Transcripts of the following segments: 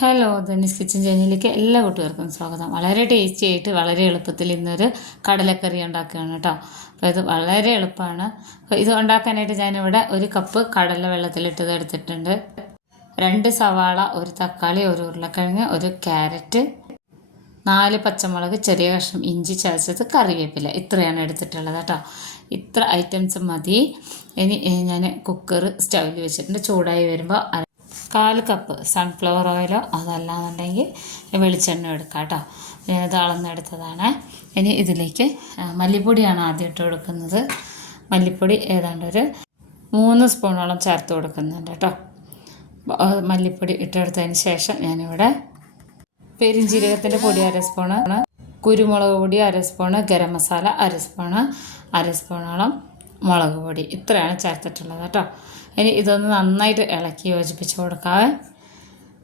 Hello Dhani's kitchen ചാനലിലേക്ക് എല്ലാ കൂട്ടുകാർക്കും സ്വാഗതം. വളരെ ടേസ്റ്റി ആയിട്ട് വളരെ എളുപ്പത്തിൽ ഇന്നൊരു കടലക്കറി ഉണ്ടാക്കുകയാണ് കേട്ടോ. അപ്പോൾ ഇത് വളരെ എളുപ്പമാണ്. അപ്പോൾ ഇത് ഉണ്ടാക്കാനായിട്ട് ഞാനിവിടെ ഒരു കപ്പ് കടല വെള്ളത്തിലിട്ടത് എടുത്തിട്ടുണ്ട്. 2 സവാള, ഒരു തക്കാളി, ഒരു ഉരുളക്കിഴങ്ങ്, ഒരു ക്യാരറ്റ്, 4 പച്ചമുളക്, ചെറിയ കഷ്ണം ഇഞ്ചി ചതച്ചത്, കറിവേപ്പില, ഇത്രയാണ് എടുത്തിട്ടുള്ളത് കേട്ടോ. ഇത്ര ഐറ്റംസ് മതി. ഇനി ഞാൻ കുക്കർ സ്റ്റൗവിൽ വെച്ചിട്ടുണ്ട്. ചൂടായി വരുമ്പോൾ 1/4 കപ്പ് സൺഫ്ലവർ ഓയിലോ അതല്ലാന്നുണ്ടെങ്കിൽ വെളിച്ചെണ്ണ എടുക്കാം കേട്ടോ. ഇത് അളന്നെടുത്തതാണ്. ഇനി ഇതിലേക്ക് മല്ലിപ്പൊടിയാണ് ആദ്യം ഇട്ട് കൊടുക്കുന്നത്. മല്ലിപ്പൊടി ഏതാണ്ട് ഒരു 3 സ്പൂണോളം ചേർത്ത് കൊടുക്കുന്നുണ്ട് കേട്ടോ. മല്ലിപ്പൊടി ഇട്ടെടുത്തതിന് ശേഷം ഞാനിവിടെ പെരിഞ്ജീരകത്തിൻ്റെ പൊടി 1/2 സ്പൂണ്, കുരുമുളക് പൊടി 1/2 സ്പൂണ്, ഗരം മസാല 1/2 സ്പൂണ്, 1/2 സ്പൂണോളം മുളക് പൊടി, ഇത്രയാണ് ചേർത്തിട്ടുള്ളത് കേട്ടോ. ഇനി ഇതൊന്ന് നന്നായിട്ട് ഇളക്കി യോജിപ്പിച്ച് കൊടുക്കാവേ.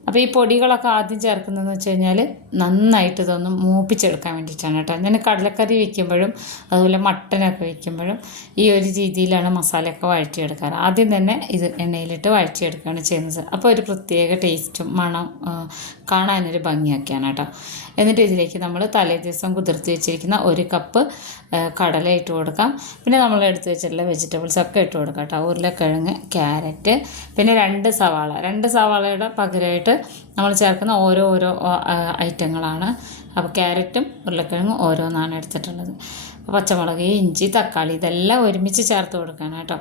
അപ്പോൾ ഈ പൊടികളൊക്കെ ആദ്യം ചേർക്കുന്നതെന്ന് വെച്ച് കഴിഞ്ഞാൽ നന്നായിട്ട് ഇതൊന്ന് മൂപ്പിച്ചെടുക്കാൻ വേണ്ടിയിട്ടാണ് കേട്ടോ. ഞാൻ കടലക്കറി വയ്ക്കുമ്പോഴും അതുപോലെ മട്ടനൊക്കെ വയ്ക്കുമ്പോഴും ഈ ഒരു രീതിയിലാണ് മസാലയൊക്കെ വഴറ്റിയെടുക്കാറ്. ആദ്യം തന്നെ ഇത് എണ്ണയിലിട്ട് വഴറ്റിയെടുക്കുകയാണ് ചെയ്യുന്നത്. അപ്പോൾ ഒരു പ്രത്യേക ടേസ്റ്റും മണം, കാണാനൊരു ഭംഗിയൊക്കെയാണ് കേട്ടോ. എന്നിട്ട് ഇതിലേക്ക് നമ്മൾ തലേ ദിവസം കുതിർത്ത് വെച്ചിരിക്കുന്ന 1 കപ്പ് കടല ഇട്ട് കൊടുക്കാം. പിന്നെ നമ്മൾ എടുത്ത് വെച്ചിട്ടുള്ള വെജിറ്റബിൾസ് ഒക്കെ ഇട്ട് കൊടുക്കാം കേട്ടോ. ഉരുളക്കിഴങ്ങ്, ക്യാരറ്റ്, പിന്നെ 2 സവാള. 2 സവാളയുടെ പകരമായിട്ട് നമ്മൾ ചേർക്കുന്ന ഓരോ ഐറ്റങ്ങളാണ്. അപ്പോൾ ക്യാരറ്റും ഉരുളക്കിഴങ്ങും ഓരോന്നാണ് എടുത്തിട്ടുള്ളത്. പച്ചമുളക്, ഇഞ്ചി, തക്കാളി, ഇതെല്ലാം ഒരുമിച്ച് ചേർത്ത് കൊടുക്കണം കേട്ടോ.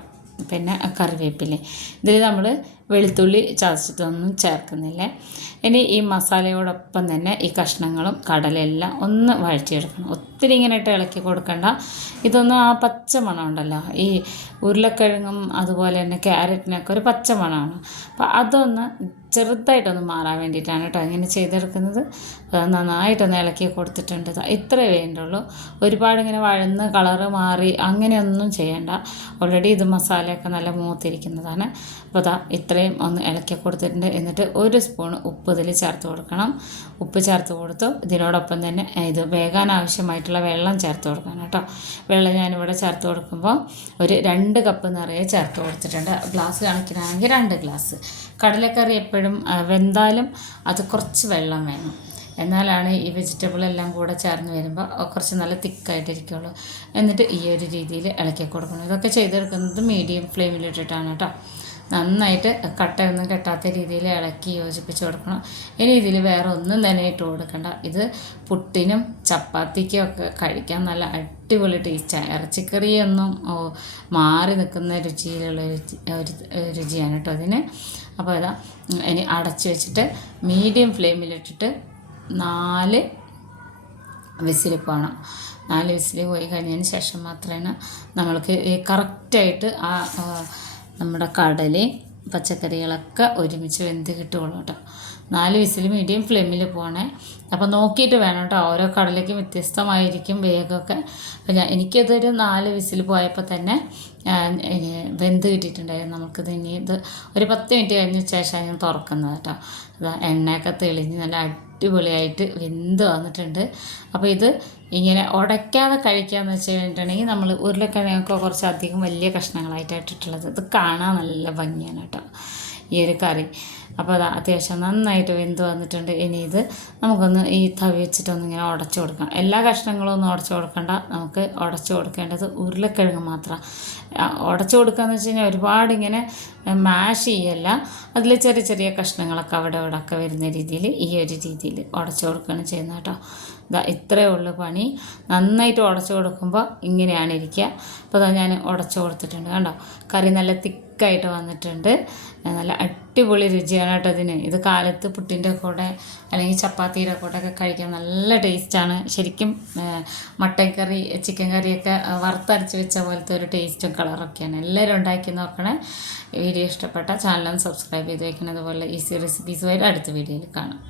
പിന്നെ കറിവേപ്പില. ഇതിൽ നമ്മൾ വെളുത്തുള്ളി ചതച്ചിട്ടൊന്നും ചേർക്കുന്നില്ല. ഇനി ഈ മസാലയോടൊപ്പം തന്നെ ഈ കഷ്ണങ്ങളും കടലെല്ലാം ഒന്ന് വഴറ്റിയെടുക്കണം. ഒത്തിരി ഇങ്ങനെ ഇട്ട് ഇളക്കി കൊടുക്കണ്ട. ഇതൊന്നും ആ പച്ച മണം ഉണ്ടല്ലോ, ഈ ഉരുളക്കിഴങ്ങും അതുപോലെ തന്നെ ക്യാരറ്റിനൊക്കെ ഒരു പച്ച മണമാണ്. അപ്പോൾ അതൊന്ന് ചെറുതായിട്ടൊന്ന് മാറാൻ വേണ്ടിയിട്ടാണ് കേട്ടോ ഇങ്ങനെ ചെയ്തെടുക്കുന്നത്. നന്നായിട്ടൊന്ന് ഇളക്കി കൊടുത്തിട്ടുണ്ട്. ഇത്രയേ വേണ്ടുള്ളൂ. ഒരുപാട് ഇങ്ങനെ വഴന്ന് കളറ് മാറി അങ്ങനെയൊന്നും ചെയ്യേണ്ട. ഓൾറെഡി ഇത് മസാലയൊക്കെ നല്ല മൂത്തിരിക്കുന്നതാണ്. അപ്പോൾ ഇത്രയും ഒന്ന് ഇളക്കി കൊടുത്തിട്ടുണ്ട്. എന്നിട്ട് 1 സ്പൂൺ ഉപ്പ് ഇതിൽ ചേർത്ത് കൊടുക്കണം. ഉപ്പ് ചേർത്ത് കൊടുത്തു. ഇതിനോടൊപ്പം തന്നെ ഇത് വേകാൻ ആവശ്യമായിട്ടുള്ള വെള്ളം ചേർത്ത് കൊടുക്കണം കേട്ടോ. വെള്ളം ഞാനിവിടെ ചേർത്ത് കൊടുക്കുമ്പോൾ ഒരു 2 കപ്പ് നിറയെ ചേർത്ത് കൊടുത്തിട്ടുണ്ട്. ഗ്ലാസ് കണക്കിനാണെങ്കിൽ 2 ഗ്ലാസ്. കടലക്കറി എപ്പോഴും വെന്താലും അത് കുറച്ച് വെള്ളം വേണം. എന്നാലാണ് ഈ വെജിറ്റബിൾ എല്ലാം കൂടെ ചേർന്ന് വരുമ്പോൾ കുറച്ച് നല്ല തിക്കായിട്ടിരിക്കുള്ളൂ. എന്നിട്ട് ഈ ഒരു രീതിയിൽ ഇളക്കി കൊടുക്കണം. ഇതൊക്കെ ചെയ്തെടുക്കുന്നത് മീഡിയം ഫ്ലെയിമിലിട്ടിട്ടാണ് കേട്ടോ. നന്നായിട്ട് കട്ടയൊന്നും കെട്ടാത്ത രീതിയിൽ ഇളക്കി യോജിപ്പിച്ച് കൊടുക്കണം. ഇനി ഇതിൽ വേറെ ഒന്നും തന്നെ ഇട്ട് കൊടുക്കണ്ട. ഇത് പുട്ടിനും ചപ്പാത്തിക്കും ഒക്കെ കഴിക്കാൻ നല്ല അടിപൊളി ടേസ്റ്റാണ്. ഇറച്ചിക്കറിയൊന്നും മാറി നിൽക്കുന്ന രുചിയിലുള്ള രുചിയാണ് കേട്ടോ അതിന്. അപ്പോൾ ഇതാ ഇനി അടച്ച് വെച്ചിട്ട് മീഡിയം ഫ്ലെയിമിലിട്ടിട്ട് 4 വിസിൽ പോകണം. 4 വിസിൽ പോയി കഴിഞ്ഞതിന് ശേഷം മാത്രമേ നമ്മൾക്ക് കറക്റ്റായിട്ട് നമ്മുടെ കടലയും പച്ചക്കറികളൊക്കെ ഒരുമിച്ച് വെന്ത് കിട്ടുകയുള്ളൂ കേട്ടോ. 4 വിസിൽ മീഡിയം ഫ്ലെയിമിൽ പോകണേ. അപ്പോൾ നോക്കിയിട്ട് വേണം കേട്ടോ. ഓരോ കടലയ്ക്കും വ്യത്യസ്തമായിരിക്കും വേഗമൊക്കെ. അപ്പോൾ എനിക്കതൊരു 4 വിസിൽ പോയപ്പോൾ തന്നെ വെന്ത് കിട്ടിയിട്ടുണ്ടായിരുന്നു. നമുക്കിത് ഇനി ഇത് ഒരു 10 മിനിറ്റ് കഴിഞ്ഞ ശേഷം ഞാൻ തുറക്കുന്നത് കേട്ടോ. എണ്ണയൊക്കെ തെളിഞ്ഞ് നല്ല അടിപൊളിയായിട്ട് വെന്ത് വന്നിട്ടുണ്ട്. അപ്പോൾ ഇത് ഇങ്ങനെ ഉടയ്ക്കാതെ കഴിക്കാമെന്ന് വെച്ച് കഴിഞ്ഞിട്ടുണ്ടെങ്കിൽ നമ്മൾ ഉരുളക്കിഴങ്ങൊക്കെ കുറച്ചധികം വലിയ കഷ്ണങ്ങളായിട്ടാണ് ഇട്ടിട്ടുള്ളത്. ഇത് കാണാൻ നല്ല ഭംഗിയാണ് കേട്ടോ ഈ ഒരു കറി. അപ്പോൾ അത് അത്യാവശ്യം നന്നായിട്ട് വെന്ത് വന്നിട്ടുണ്ട്. ഇനി ഇത് നമുക്കൊന്ന് ഈ തവി വെച്ചിട്ടൊന്നിങ്ങനെ ഉടച്ചു കൊടുക്കാം. എല്ലാ കഷ്ണങ്ങളും ഒന്നും ഉടച്ചു കൊടുക്കണ്ട. നമുക്ക് ഉടച്ചു കൊടുക്കേണ്ടത് ഉരുളക്കിഴങ്ങ് മാത്രം. ഉടച്ചു കൊടുക്കുകയെന്ന് വെച്ച് കഴിഞ്ഞാൽ ഒരുപാട് ഇങ്ങനെ മാഷ് ചെയ്യല്ല. അതിൽ ചെറിയ ചെറിയ കഷ്ണങ്ങളൊക്കെ അവിടെ ഒക്കെ വരുന്ന രീതിയിൽ ഈ ഒരു രീതിയിൽ ഉടച്ചു കൊടുക്കുകയാണ് ചെയ്യുന്നത് കേട്ടോ. ഇത്രയേ ഉള്ളൂ പണി. നന്നായിട്ട് ഉടച്ചു കൊടുക്കുമ്പോൾ ഇങ്ങനെയാണ് ഇരിക്കുക. അപ്പോൾ ഞാൻ ഉടച്ചു കൊടുത്തിട്ടുണ്ട് കണ്ടോ. കറി നല്ല തിക്കായിട്ട് വന്നിട്ടുണ്ട്. നല്ല അടിപൊളി രുചിയാണ് കേട്ടോ ഇതിന്. ഇത് കാലത്ത് പുട്ടിൻ്റെ കൂടെ അല്ലെങ്കിൽ ചപ്പാത്തിയുടെ കൂടെ ഒക്കെ കഴിക്കാൻ നല്ല ടേസ്റ്റാണ്. ശരിക്കും മട്ടൻ കറി, ചിക്കൻ കറിയൊക്കെ വറുത്തരച്ച് വെച്ച പോലത്തെ ഒരു ടേസ്റ്റും കളറൊക്കെയാണ്. എല്ലാവരും ഉണ്ടാക്കി നോക്കണേ. വീഡിയോ ഇഷ്ടപ്പെട്ട ചാനലൊന്ന് സബ്സ്ക്രൈബ് ചെയ്ത് വയ്ക്കണം. അതുപോലെ ഈസി റെസിപ്പീസുമായിട്ട് അടുത്ത വീഡിയോയിൽ കാണാം.